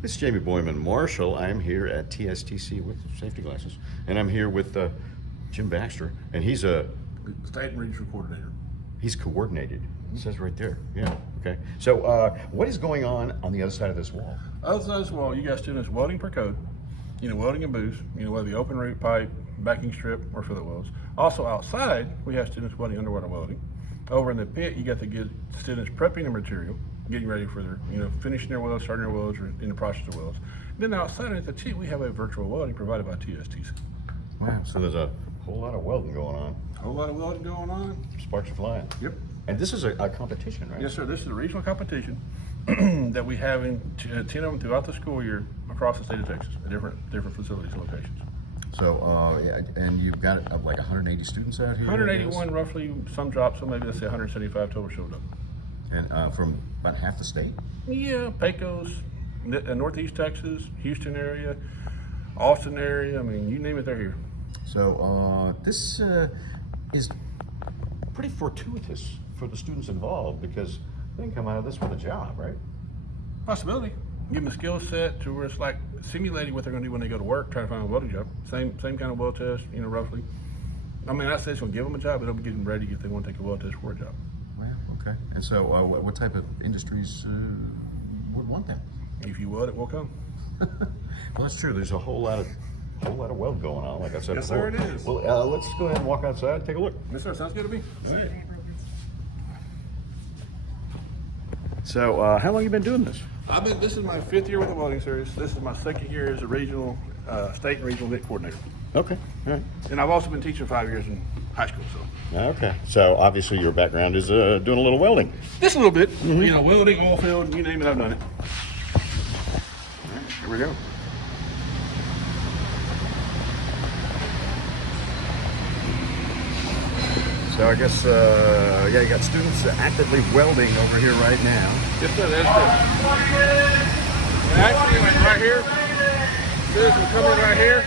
This is Jamey Boyum and Marshall. I'm here at TSTC with safety glasses, and I'm here with Jim Baxter, and he's a State and Regional Coordinator. He's coordinated. It says right there. Yeah. Okay. So, what is going on the other side of this wall? Other side of this wall, you got students welding per code. Welding and booths. Whether the open root pipe, backing strip, or fillet welds. Also outside, we have students welding underwater welding. Over in the pit, you got to get students prepping their material, getting ready for their, finishing their welds, starting their welds, or in the process of welds. Then outside at the T, we have a virtual welding provided by TSTC. Wow. So there's a whole lot of welding going on. A whole lot of welding going on. Sparks are flying. Yep. And this is a competition, right? Yes, sir. This is a regional competition that we have in 10 of them throughout the school year across the state of Texas at different facilities and locations. So, yeah, and you've got like 180 students out here? 181 roughly, some dropped, so maybe let's say 175 total showed up. And from about half the state? Yeah, Pecos, Northeast Texas, Houston area, Austin area, I mean, you name it, they're here. So, this is pretty fortuitous for the students involved because they can come out of this with a job, right? Possibility. Give them a skill set to where it's like simulating what they're going to do when they go to work, trying to find a welding job. Same kind of weld test, roughly. I mean, I say it's going to give them a job, but it'll be getting ready if they want to take a weld test for a job. Wow, okay. And so, what type of industries would want that? If you weld it, we'll come. Well, that's true. There's a whole lot of weld going on, like I said Yes, before. sir, it is. Well, let's go ahead and walk outside and take a look. Yes, sir. Sounds good to me. All right. So, how long you been doing this? This is my 5th year with the welding series. This is my 2nd year as a regional, state and regional lit coordinator. Okay, all right. And I've also been teaching 5 years in high school, so. Okay, so obviously your background is doing a little welding. Just a little bit. Welding, oil field, you name it, I've done it. All right, here we go. So I guess, yeah, you got students actively welding over here right now. Yes, sir, that's good. And actually, like right here, students will come in right here.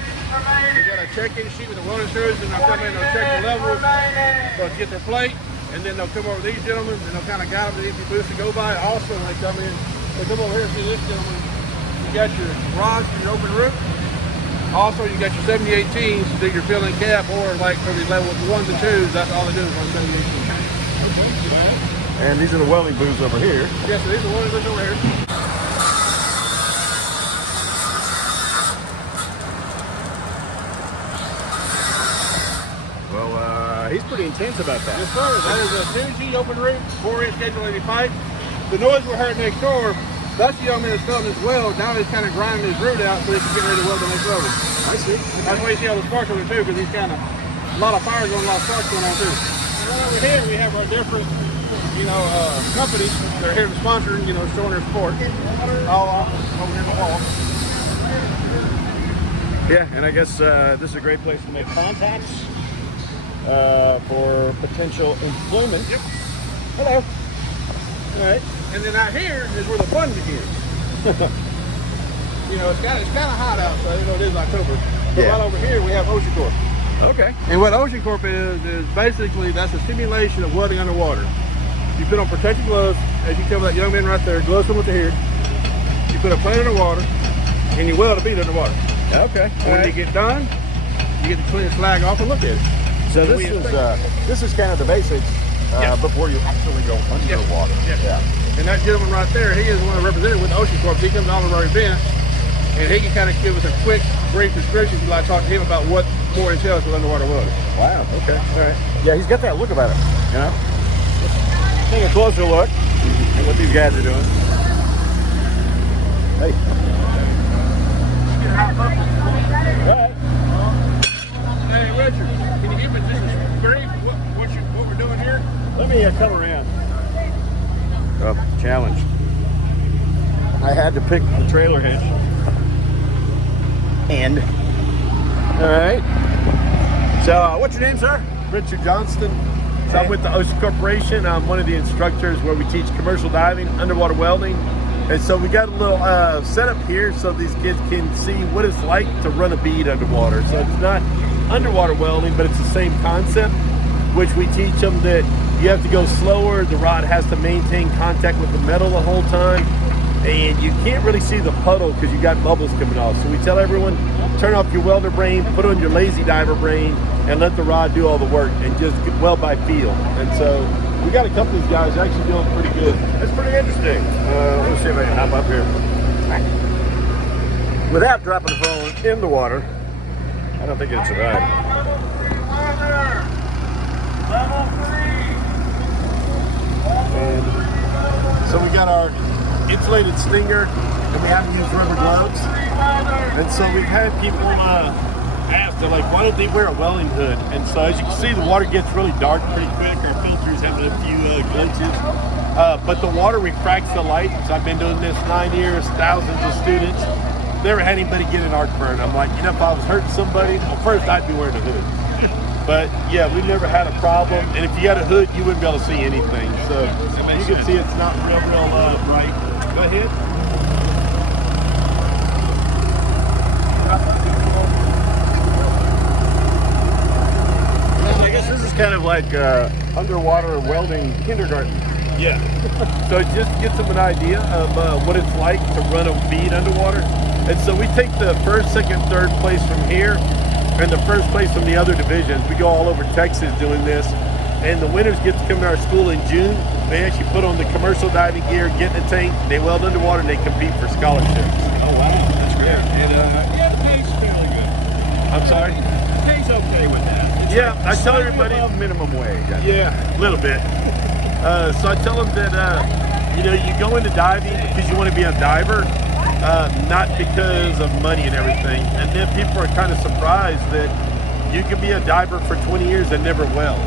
We got a check-in sheet with the welding series, and they'll come in, they'll check the levels, they'll get their plate, and then they'll come over to these gentlemen, and they'll kind of guide them to easy booths to go by. Also, when they come in, they come over here and see this gentleman. You got your rods and your open root. Also, you got your 7018s to do your filling cap, or like for the level 1s and 2s, that's all they do is run 7018. And these are the welding booths over here. Yes, so these are welding booths over here. Well, he's pretty intense about that. Yes, sir. That is a 2G open root, 4-inch cable pipe. The noise we're hearing next door, that's the young man that's filling his weld. Now he's kind of grinding his root out so he can get ready to weld the next welding. I see. That's why you see all the sparks over there too, because he's kind of, a lot of fire going, a lot of sparks going on too. And over here we have our different, companies that are here to sponsor, showing their support. All over here in the wall. Yeah, and I guess this is a great place to make contacts for potential employment. Yep. Hello. All right. And then out here is where the fun begins. It's kind of hot outside, it is October. But Yeah. right over here we have Ocean Corp. Okay. And what Ocean Corp is basically, that's a simulation of welding underwater. You put on protective gloves, as you tell that young man right there, gloves similar to here. You put a plate underwater, and you weld a bead underwater. Okay. When you get done, you get to clean the slag off and look at it. So this is kind of the basics before you actually go underwater. Yes. Yeah. And that gentleman right there, he is one of the representatives with Ocean Corp. He comes to all of our events, and he can kind of give us a quick, brief description if you'd like to talk to him about what more entails with underwater welding. Wow. Okay. All right. Yeah, he's got that look about it. Let's take a closer look at what these guys are doing. Hey. All right. Hey, Richard, can you give me just a brief what we're doing here? Let me come around. Oh, challenge. I had to pick the trailer hitch. And. All right. So, what's your name, sir? Richard Johnston. So I'm with the Ocean Corporation. I'm one of the instructors where we teach commercial diving, underwater welding. And so we got a little setup here so these kids can see what it's like to run a bead underwater. So it's not underwater welding, but it's the same concept, which we teach them that you have to go slower. The rod has to maintain contact with the metal the whole time. and you can't really see the puddle because you got bubbles coming off. So we tell everyone, turn off your welder brain, put on your lazy diver brain, and let the rod do all the work and just weld by feel. And so we got a couple of these guys actually doing pretty good. It's pretty interesting. Let's see if I can hop up here. Without dropping the phone in the water, I don't think it'd survive. And so we got our insulated stinger, and we haven't used rubber gloves. And so we've had people ask, they're like, why don't they wear a welding hood? And so as you can see, the water gets really dark pretty quick. Our filter's having a few glitches. But the water refracts the light. So I've been doing this 9 years, thousands of students. Never had anybody get an arc burn. I'm like, you know, if I was hurting somebody, well, first I'd be wearing a hood. But yeah, we never had a problem. And if you had a hood, you wouldn't be able to see anything. So you can see it's not real bright. Go ahead. I guess this is kind of like underwater welding kindergarten. Yeah. So it just gets them an idea of what it's like to run a bead underwater. And so we take the first, second, third place from here and the first place from the other divisions. We go all over Texas doing this. And the winners get to come to our school in June. They actually put on the commercial diving gear, get in the tank, they weld underwater, and they compete for scholarships. Oh, wow. That's great. Yeah. And yeah, the pay's fairly good. I'm sorry? The pay's okay with that. It's Yeah, I tell everybody. Above minimum wage. Yeah, a little bit. So I tell them that, you know, you go into diving because you want to be a diver, not because of money and everything. And then people are kind of surprised that you can be a diver for 20 years and never weld.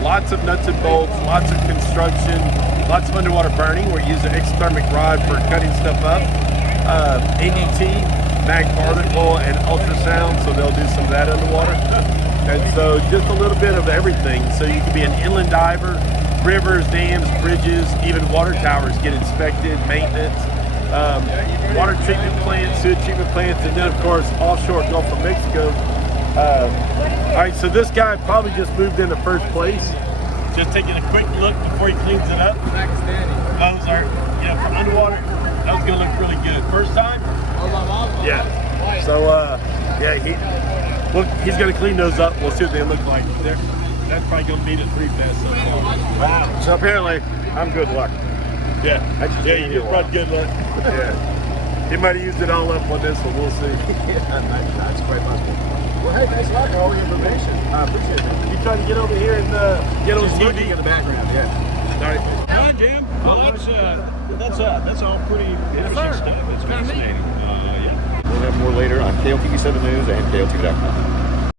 Lots of nuts and bolts, lots of construction, lots of underwater burning. We use an exothermic rod for cutting stuff up. NDT, mag particle, and ultrasound, so they'll do some of that underwater. And so just a little bit of everything. So you can be an inland diver, rivers, dams, bridges, even water towers get inspected, maintenance, water treatment plants, sewage treatment plants, and then of course offshore Gulf of Mexico. All right, so this guy probably just moved into first place. Just taking a quick look before he cleans it up. Pakistani. Those are, yeah, for underwater, that was gonna look really good. First time? Yeah. So, yeah, he's gonna clean those up. We'll see what they look like. That's probably gonna beat a 3-pass so far. Wow. So apparently, I'm good luck. Yeah, you just brought good luck. Yeah. He might have used it all up on this one. We'll see. Yeah, that's quite possible. Well, hey, thanks a lot for all the information. I appreciate it. You trying to get over here and get on TV? In the background, yeah. All right. Hi, Jim. Well, that's all pretty interesting stuff. It's fascinating. Yeah. We'll have more later on KLTV 7 News and KLTV.com.